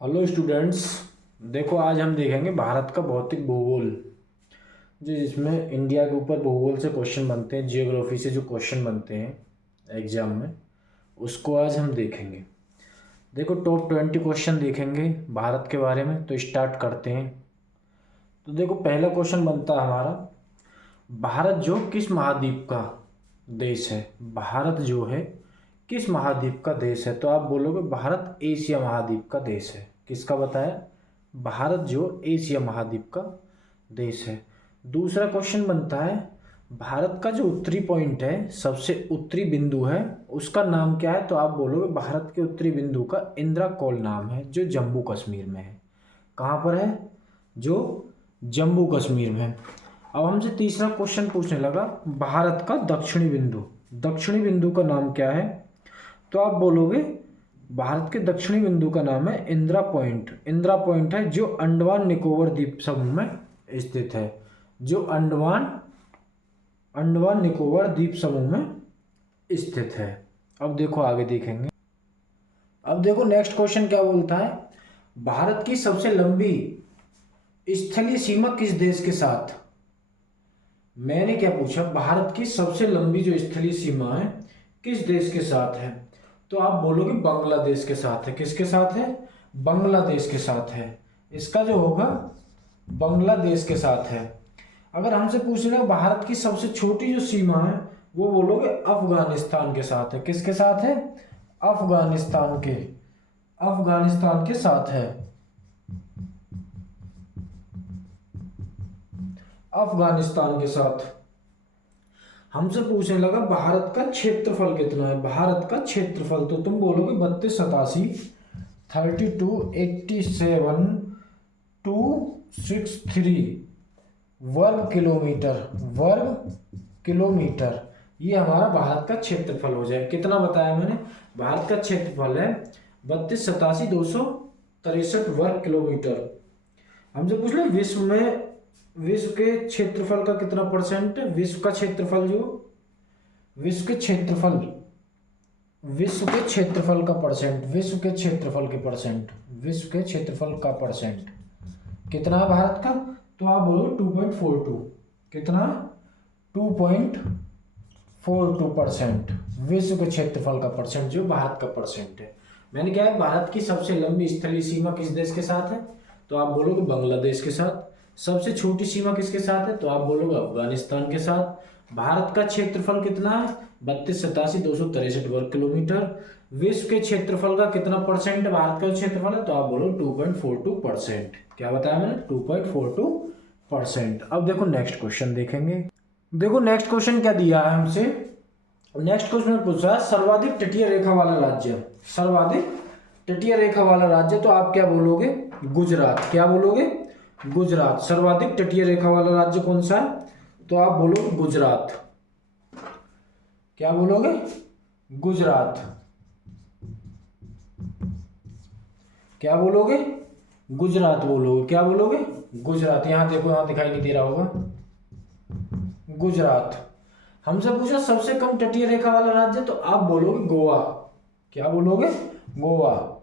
Hello students. देखो आज हम देखेंगे भारत का भौतिक भूगोल, जिसमें इंडिया के ऊपर भूगोल से क्वेश्चन बनते हैं, जियोग्राफी से जो क्वेश्चन बनते हैं एग्जाम में, उसको आज हम देखेंगे। देखो टॉप 20 क्वेश्चन देखेंगे भारत के बारे में। तो स्टार्ट करते हैं। तो देखो पहला क्वेश्चन बनता है हमारा, भारत जो किस महाद्वीप का देश है। भारत जो है किस महाद्वीप का देश है। तो आप बोलोगे भारत एशिया महाद्वीप का देश है। किसका बताया? भारत जो एशिया महाद्वीप का देश है। दूसरा क्वेश्चन बनता है, भारत का जो उत्तरी पॉइंट है, सबसे उत्तरी बिंदु है, उसका नाम क्या है। तो आप बोलोगे भारत के उत्तरी बिंदु का इंदिरा कौल नाम है, जो जम्मू कश्मीर में है। कहाँ पर है? जो जम्मू कश्मीर में। अब हमसे तीसरा क्वेश्चन पूछने लगा, भारत का दक्षिणी बिंदु, दक्षिणी बिंदु का नाम क्या है। तो आप बोलोगे भारत के दक्षिणी बिंदु का नाम है इंदिरा पॉइंट। इंदिरा पॉइंट है जो अंडमान निकोबार द्वीप समूह में स्थित है, जो अंडमान निकोबार द्वीप समूह में स्थित है। अब देखो आगे देखेंगे। अब देखो नेक्स्ट क्वेश्चन क्या बोलता है, भारत की सबसे लंबी स्थलीय सीमा किस देश के साथ। मैंने क्या पूछा, भारत की सबसे लंबी जो स्थलीय सीमा है किस देश के साथ है। तो आप बोलोगे बांग्लादेश के साथ है। किसके साथ है? बांग्लादेश के साथ है। इसका जो होगा बांग्लादेश के साथ है। अगर हमसे पूछना भारत की सबसे छोटी जो सीमा है, वो बोलोगे अफगानिस्तान के साथ है। किसके साथ है? अफगानिस्तान के साथ है। अफगानिस्तान के साथ। हमसे पूछने लगा भारत का क्षेत्रफल कितना है। भारत का क्षेत्रफल तो तुम बोलोगे 3287,263 वर्ग किलोमीटर। ये हमारा भारत का क्षेत्रफल हो जाए। कितना बताया मैंने? भारत का क्षेत्रफल है 32,87,263 वर्ग किलोमीटर। हमसे पूछ लो विश्व के क्षेत्रफल का कितना परसेंट है। विश्व का क्षेत्रफल जो विश्व के क्षेत्रफल का परसेंट, विश्व के क्षेत्रफल का परसेंट कितना है भारत का। तो आप बोलो 2.42। कितना? 2.42%। विश्व के क्षेत्रफल का परसेंट जो भारत का परसेंट है। मैंने क्या है, भारत की सबसे लंबी स्थलीय सीमा किस देश के साथ है। तो आप बोलोगे बांग्लादेश के साथ। सबसे छोटी सीमा किसके साथ है। तो आप बोलोगे अफगानिस्तान के साथ। भारत का क्षेत्रफल कितना है? 32,87,263 वर्ग किलोमीटर। विश्व के क्षेत्रफल का कितना परसेंट भारत का क्षेत्रफल है। तो आप बोलो 2.42%। क्या बताया मैंने? 2.42%। अब देखो नेक्स्ट क्वेश्चन देखेंगे। देखो नेक्स्ट क्वेश्चन क्या दिया है हमसे। नेक्स्ट क्वेश्चन पूछा है, सर्वाधिक तटीय रेखा वाला राज्य। सर्वाधिक तटीय रेखा वाला राज्य। तो आप क्या बोलोगे? गुजरात। क्या बोलोगे? गुजरात। सर्वाधिक तटीय रेखा वाला राज्य कौन सा है। तो आप बोलोगे गुजरात। क्या बोलोगे? गुजरात। क्या बोलोगे? गुजरात बोलोगे। क्या बोलोगे? गुजरात। यहां देखो, यहां दिखाई नहीं दे रहा होगा, गुजरात। हमसे पूछा सबसे कम तटीय रेखा वाला राज्य। तो आप बोलोगे गोवा। क्या बोलोगे? गोवा।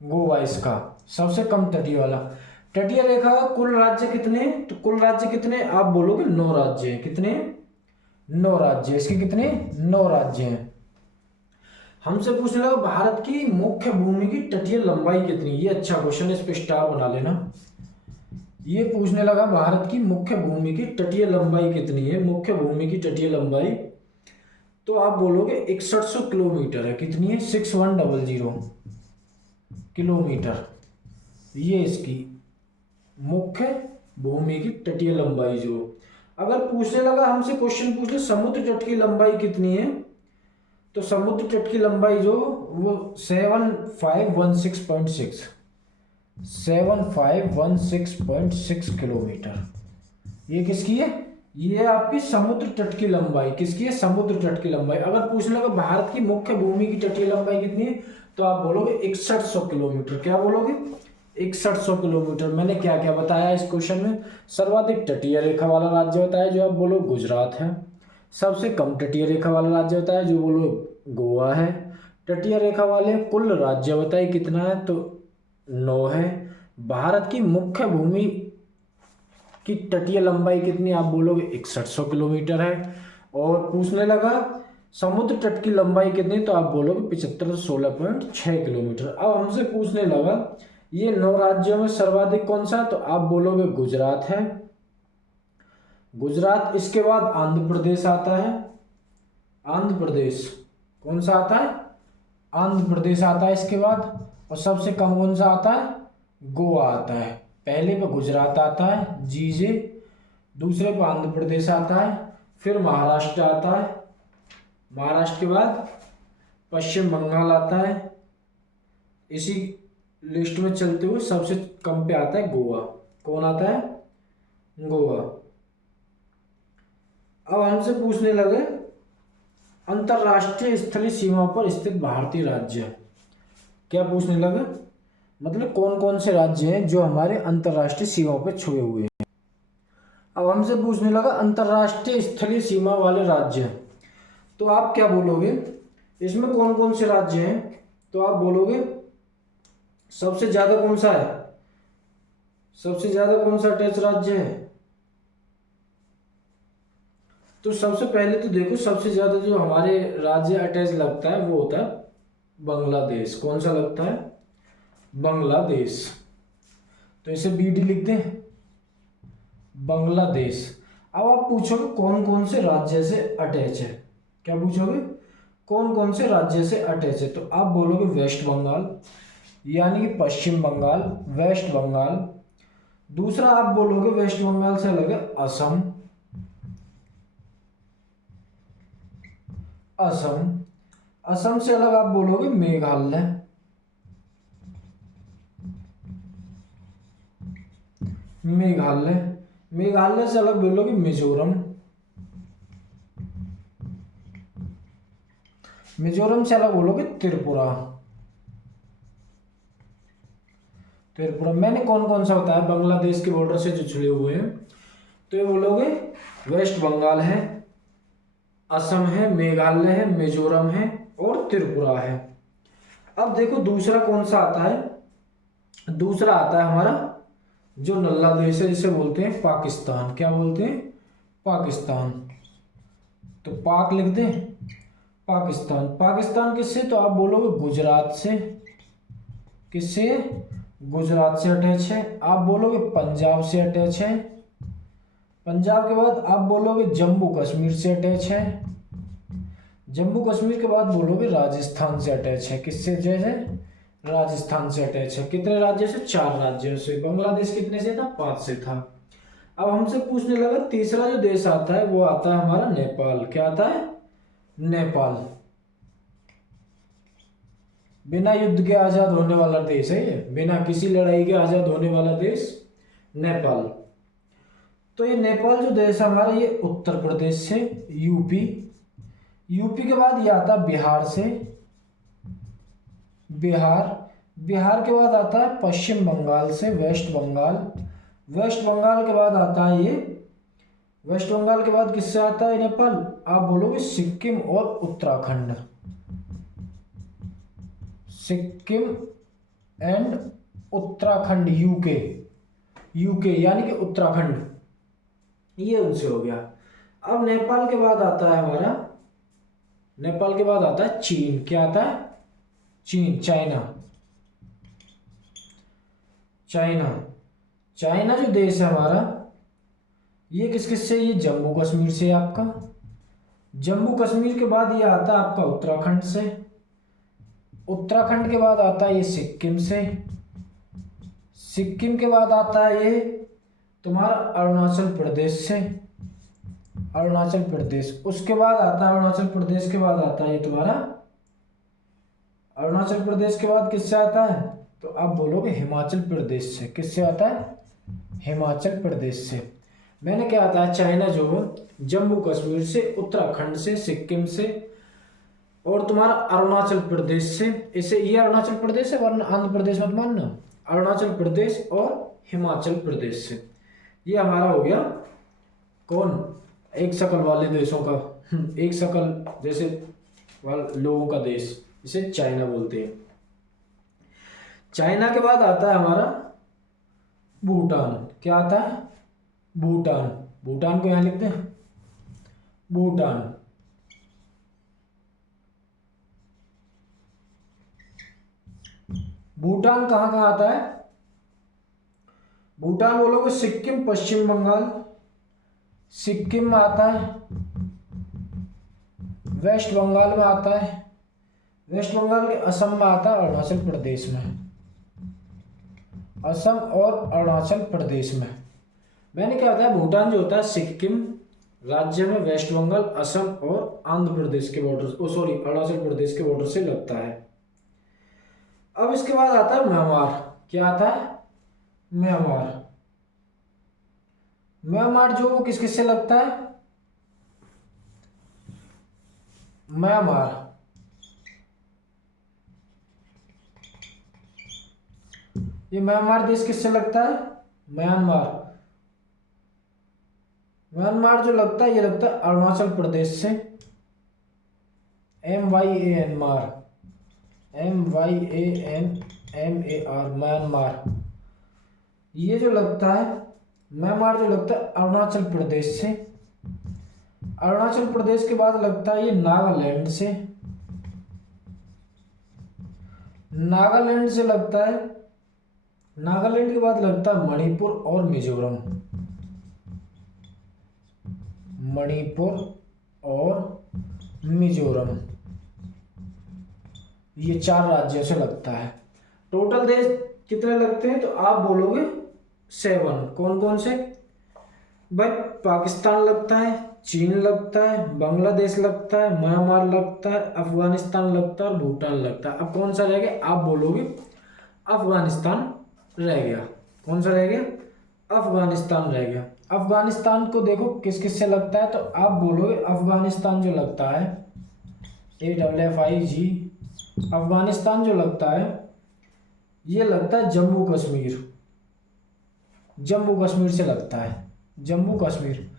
गोवा इसका सबसे कम तटीय वाला। तटीय रेखा का कुल राज्य कितने? तो कुल राज्य कितने? आप बोलोगे 9 राज्य हैं। कितने? 9 राज्य। इसके कितने? 9 राज्य हैं। हमसे पूछने लगा भारत की मुख्य भूमि की तटीय लंबाई कितनी। ये अच्छा क्वेश्चन है, इस पे स्टार बना लेना। ये पूछने लगा भारत की मुख्य भूमि की तटीय लंबाई कितनी है। मुख्य भूमि की तटीय लंबाई। तो आप बोलोगे 6100 किलोमीटर है। कितनी है? 6100 किलोमीटर। ये इसकी मुख्य भूमि की तटीय लंबाई जो। अगर पूछने लगा हमसे क्वेश्चन पूछ ले समुद्र तट की लंबाई कितनी है। तो समुद्र तट की लंबाई जो वो 7516 किलोमीटर। ये किसकी है? ये आपकी समुद्र तट की लंबाई। किसकी है? समुद्र तट की लंबाई। अगर पूछने लगा भारत की मुख्य भूमि की तटीय लंबाई कितनी है। तो आप बोलोगे 6100 किलोमीटर। क्या बोलोगे? 6100 किलोमीटर। मैंने क्या क्या बताया इस क्वेश्चन में? सर्वाधिक तटीय रेखा वाला राज्य बताया, जो आप बोलो गुजरात है। सबसे कम तटीय रेखा वाला राज्य बताया, जो बोलो गोवा है। तटीय रेखा वाले कुल राज्य बताइए कितना है, तो 9 है। भारत की मुख्य भूमि की तटीय लंबाई कितनी, आप बोलोगे 6100 किलोमीटर है। और पूछने लगा समुद्र तट की लंबाई कितनी, तो आप बोलोगे 7516.6 किलोमीटर। अब हमसे पूछने लगा ये 9 राज्यों में सर्वाधिक कौन सा है, तो आप बोलोगे गुजरात है। गुजरात, इसके बाद आंध्र प्रदेश आता है। आंध्र प्रदेश कौन सा आता है, आंध्र प्रदेश आता है इसके बाद। और सबसे कम कौन सा आता है, गोवा आता है। पहले पे गुजरात आता है जीजे, दूसरे पे आंध्र प्रदेश आता है, फिर महाराष्ट्र आता है, महाराष्ट्र के बाद पश्चिम बंगाल आता है। इसी लिस्ट में चलते हुए सबसे कम पे आता है गोवा। कौन आता है, गोवा। अब हमसे पूछने लगे अंतरराष्ट्रीय स्थलीय सीमा पर स्थित भारतीय राज्य। क्या पूछने लगे, मतलब कौन कौन से राज्य हैं जो हमारे अंतरराष्ट्रीय सीमा पर छुए हुए हैं। अब हमसे पूछने लगा अंतरराष्ट्रीय स्थलीय सीमा वाले राज्य, तो आप क्या बोलोगे, इसमें कौन कौन से राज्य हैं, तो आप बोलोगे सबसे ज्यादा कौन सा है, सबसे ज्यादा कौन सा अटैच राज्य है। तो सबसे पहले तो देखो सबसे ज्यादा जो हमारे राज्य अटैच लगता है वो होता है बांग्लादेश। कौन सा लगता है, बांग्लादेश। तो इसे बीडी लिख दें, बांग्लादेश। अब आप पूछोगे कौन कौन से राज्य से अटैच है, क्या पूछोगे, कौन कौन से राज्य से अटैच है, तो आप बोलोगे वेस्ट बंगाल, यानी कि पश्चिम बंगाल, वेस्ट बंगाल। दूसरा आप बोलोगे वेस्ट बंगाल से अलग है असम, असम। असम से अलग आप बोलोगे मेघालय, मेघालय। मेघालय से अलग बोलोगे मिजोरम, मिजोरम से अलग बोलोगे त्रिपुरा, त्रिपुरा। मैंने कौन कौन सा बताया बांग्लादेश के बॉर्डर से जो जुड़े हुए हैं, तो ये बोलोगे वेस्ट बंगाल है, असम है, मेघालय है, मिजोरम है और त्रिपुरा है। अब देखो दूसरा कौन सा आता है, दूसरा आता है हमारा जो नल्ला देश है जिसे बोलते हैं पाकिस्तान। क्या बोलते हैं, पाकिस्तान। तो पाक लिख दें, पाकिस्तान। पाकिस्तान किससे, तो आप बोलोगे गुजरात से, किससे, गुजरात से अटैच है। आप बोलोगे पंजाब से अटैच है, पंजाब के बाद आप बोलोगे जम्मू कश्मीर से अटैच है, जम्मू कश्मीर के बाद बोलोगे राजस्थान से अटैच है। किससे अटैच है, राजस्थान से अटैच है। कितने राज्य से, 4 राज्यों से। बांग्लादेश कितने से था, 5 से था। अब हमसे पूछने लगा तीसरा जो देश आता है वो आता है हमारा नेपाल। क्या आता है, नेपाल। बिना युद्ध के आजाद होने वाला देश है ये, बिना किसी लड़ाई के आजाद होने वाला देश नेपाल। तो ये नेपाल जो देश है हमारा ये उत्तर प्रदेश से, यूपी, यूपी के बाद ये आता है बिहार से, बिहार, बिहार के बाद आता है पश्चिम बंगाल से वेस्ट बंगाल, वेस्ट बंगाल के बाद आता है ये, वेस्ट बंगाल के बाद किससे आता है नेपाल, आप बोलोगे सिक्किम और Uttarakhand, Sikkim and Uttarakhand, UK, UK यानी कि उत्तराखंड, ये उनसे हो गया। अब नेपाल के बाद आता है हमारा, नेपाल के बाद आता है चीन। क्या आता है, चीन, चाइना, चाइना। चाइना जो देश है हमारा ये किस किस से, ये जम्मू कश्मीर से आपका, जम्मू कश्मीर के बाद ये आता है आपका उत्तराखंड से, उत्तराखंड के बाद आता है ये सिक्किम से, सिक्किम के बाद आता है ये तुम्हारा अरुणाचल प्रदेश से, अरुणाचल प्रदेश। उसके बाद आता है अरुणाचल प्रदेश के बाद आता है ये तुम्हारा, अरुणाचल प्रदेश के बाद किससे आता है, तो आप बोलोगे हिमाचल प्रदेश से। किससे आता है, हिमाचल प्रदेश से। मैंने क्या आता है चाइना जो है जम्मू कश्मीर से, उत्तराखंड से, सिक्किम से और तुम्हारा अरुणाचल प्रदेश से। इसे ये अरुणाचल प्रदेश है वरना आंध्र प्रदेश मत मानना, अरुणाचल प्रदेश और हिमाचल प्रदेश से। ये हमारा हो गया कौन, एक शकल वाले देशों का, एक शकल जैसे लोगों का देश, इसे चाइना बोलते हैं। चाइना के बाद आता है हमारा भूटान। क्या आता है? भूटान। भूटान को यहाँ लिखते हैं, भूटान। भूटान कहाँ कहाँ आता है? भूटान बोलोगे सिक्किम, पश्चिम बंगाल, सिक्किम में आता है, वेस्ट बंगाल में आता है, वेस्ट बंगाल के असम में आता है, अरुणाचल प्रदेश में, असम और अरुणाचल प्रदेश में। मैंने क्या बताया, भूटान जो होता है सिक्किम राज्य में, वेस्ट बंगाल, असम और आंध्र प्रदेश के बॉर्डर, सॉरी अरुणाचल प्रदेश के बॉर्डर से लगता है। अब इसके बाद आता है म्यांमार। क्या आता है? म्यांमार। म्यांमार जो वो किस किस से लगता है? म्यांमार ये म्यांमार देश किससे लगता है? म्यांमार। म्यांमार जो लगता है ये लगता है अरुणाचल प्रदेश से, MYAN मार, MYANMAR म्यांमार। ये जो लगता है म्यांमार जो लगता है अरुणाचल प्रदेश से। अरुणाचल प्रदेश के बाद लगता है ये नागालैंड से, नागालैंड से लगता है, नागालैंड के बाद लगता है मणिपुर और मिजोरम, मणिपुर और मिजोरम। ये 4 राज्यों से लगता है। टोटल देश कितने लगते हैं? तो आप बोलोगे 7। कौन कौन से भाई? पाकिस्तान लगता है, चीन लगता है, बांग्लादेश लगता है, म्यांमार लगता है, अफगानिस्तान लगता है और भूटान लगता है। अब कौन सा रह गया? आप बोलोगे अफगानिस्तान रह गया। कौन सा रह गया? अफगानिस्तान रह गया। अफगानिस्तान को देखो किस किस से लगता है, तो आप बोलोगे अफगानिस्तान जो लगता है AFFIG, अफगानिस्तान जो लगता है ये लगता है जम्मू कश्मीर, जम्मू कश्मीर से लगता है, जम्मू कश्मीर।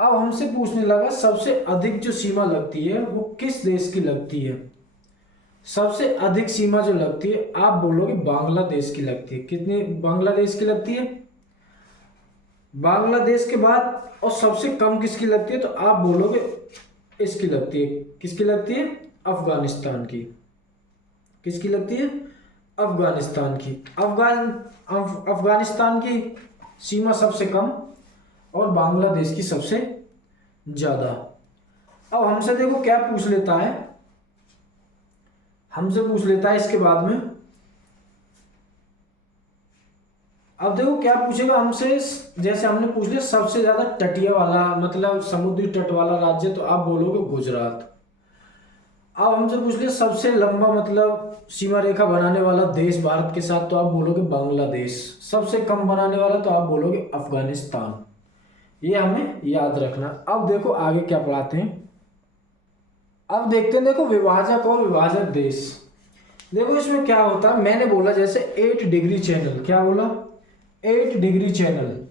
अब हमसे पूछने लगा सबसे अधिक जो सीमा लगती है वो किस देश की लगती है? सबसे अधिक सीमा जो लगती है आप बोलोगे बांग्लादेश की लगती है। कितनी बांग्लादेश की लगती है? बांग्लादेश के बाद और सबसे कम किसकी लगती है? तो आप बोलोगे इसकी लगती है। किसकी लगती है? अफगानिस्तान की। किसकी लगती है? अफगानिस्तान की। अफगानिस्तान की सीमा सबसे कम और बांग्लादेश की सबसे ज्यादा। अब हमसे देखो क्या पूछ लेता है, हमसे पूछ लेता है इसके बाद में। अब देखो क्या पूछेगा हमसे, जैसे हमने पूछ लिया सबसे ज्यादा तटीय वाला मतलब समुद्री तट वाला राज्य, तो आप बोलोगे गुजरात। अब हमसे पूछ लिया सबसे लंबा मतलब सीमा रेखा बनाने वाला देश भारत के साथ, तो आप बोलोगे बांग्लादेश। सबसे कम बनाने वाला तो आप बोलोगे अफगानिस्तान। ये हमें याद रखना। अब देखो आगे क्या पढ़ाते हैं। अब देखते हैं, देखो विभाजक और विभाजक देश। देखो इसमें क्या होता है, मैंने बोला जैसे 8 डिग्री चैनल। क्या बोला? 8 डिग्री चैनल,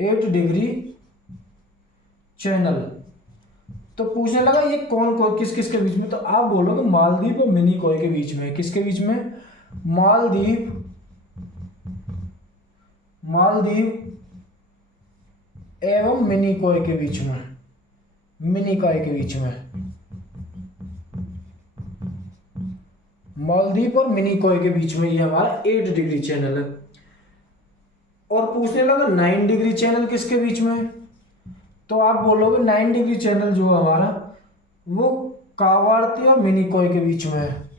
8 डिग्री चैनल। तो पूछने लगा ये कौन कौन किस किस के बीच में, तो आप बोलोगे मालदीव और मिनिकॉय के बीच में। किसके बीच में? मालदीव, मालदीव एवं मिनिकॉय के बीच में, मिनिकॉय के बीच में, मालदीव और मिनिकॉय के बीच में ये हमारा 8 डिग्री चैनल है। और पूछने लगा 9 डिग्री चैनल किसके बीच में, तो आप बोलोगे 9 डिग्री चैनल जो हमारा वो कावारती और मिनिकॉय के बीच में है।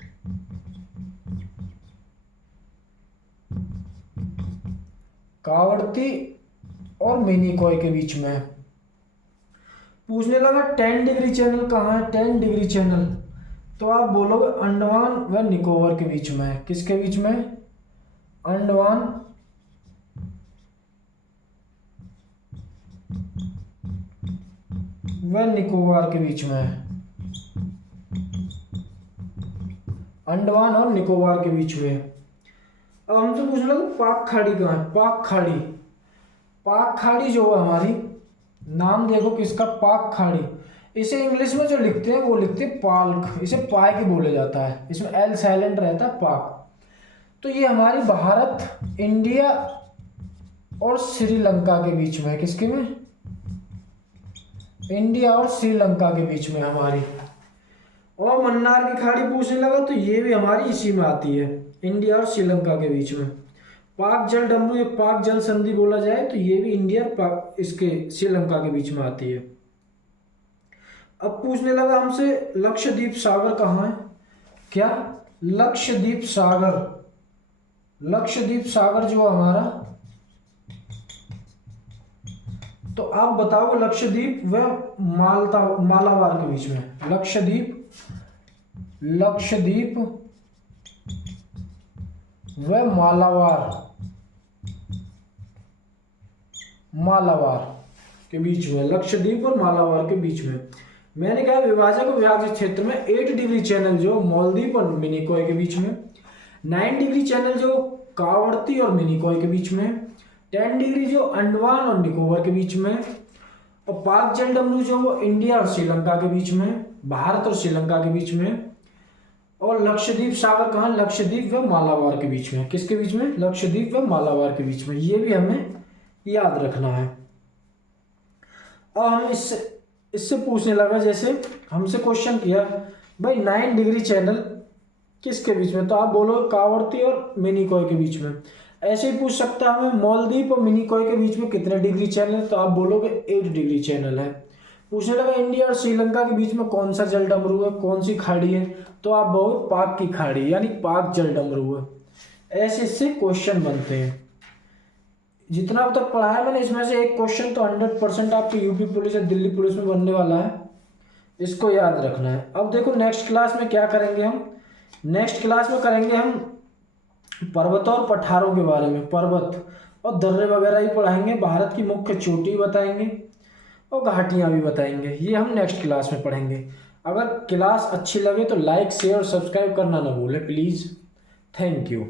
कावारती और मिनिकॉय के बीच में है। पूछने लगा 10 डिग्री चैनल कहाँ है? 10 डिग्री चैनल तो आप बोलोगे अंडमान व निकोबार के बीच में है। किसके बीच में? अंडमान व निकोबार के बीच में है। अंडमान और निकोबार के बीच में है। अब हमसे पूछ लो पाक खाड़ी कहाँ है? पाक खाड़ी, पाक खाड़ी जो है हमारी, नाम देखो किसका? पाक खाड़ी। इसे इंग्लिश में जो लिखते हैं वो लिखते हैं पाल्क, इसे पाए के बोले जाता है, इसमें एल साइलेंट रहता है, पाक। तो ये हमारी भारत, इंडिया और श्रीलंका के बीच में है, किसके में, इंडिया और श्रीलंका के बीच में हमारी। और मन्नार की खाड़ी पूछने लगा तो ये भी हमारी इसी में आती है, इंडिया और श्रीलंका के बीच में। पाक जल डमरू या पाक जल संधि बोला जाए तो ये भी इंडिया और पाक इसके श्रीलंका के बीच में आती है। अब पूछने लगा हमसे लक्षद्वीप सागर कहाँ है, क्या, लक्षद्वीप सागर, लक्षद्वीप सागर जो हमारा, तो आप बताओ लक्षद्वीप व मालाबार के बीच में, लक्षद्वीप, लक्षद्वीप व मालाबार, मालाबार के बीच में, लक्षद्वीप और मालाबार के बीच में। मैंने कहा विभाजक और विभाजित क्षेत्र में 8 डिग्री चैनल जो मालदीव और मिनिकॉय के बीच में, 9 डिग्री चैनल जो कावरती और मिनिकॉय के बीच में, 10 डिग्री जो अंडमान और निकोबार के बीच में, और पाक जल डमरू जो वो इंडिया और श्रीलंका के बीच में, भारत और श्रीलंका के बीच में, और लक्षद्वीप सागर कहाँ, लक्षद्वीप व मालाबार के बीच में, किसके बीच में, लक्षद्वीप व मालाबार के बीच में। ये भी हमें याद रखना है। और हम इससे पूछने लगा, जैसे हमसे क्वेश्चन किया भाई 9 डिग्री चैनल किसके बीच में, तो आप बोलो कावरती और मिनिकॉय के बीच में। ऐसे ही पूछ सकता है हमें मालदीव और मिनिकॉय के बीच में कितने डिग्री चैनल है, तो आप बोलोगे 8 डिग्री चैनल है। पूछने लगा इंडिया और श्रीलंका के बीच में कौन सा जल डमरू है, कौन सी खाड़ी है, तो आप बोलोगे पाक की खाड़ी, यानी पाक जल डमरू है। ऐसे इससे क्वेश्चन बनते हैं। जितना अब तक पढ़ा है मैंने, इसमें से एक क्वेश्चन तो 100% आपकी यूपी पुलिस या दिल्ली पुलिस में बनने वाला है, इसको याद रखना है। अब देखो नेक्स्ट क्लास में क्या करेंगे हम, नेक्स्ट क्लास में करेंगे हम पर्वतों और पठारों के बारे में, पर्वत और दर्रे वगैरह ही पढ़ाएंगे, भारत की मुख्य चोटी बताएंगे और घाटियाँ भी बताएंगे। ये हम नेक्स्ट क्लास में पढ़ेंगे। अगर क्लास अच्छी लगे तो लाइक शेयर और सब्सक्राइब करना ना भूलें प्लीज़। Thank you.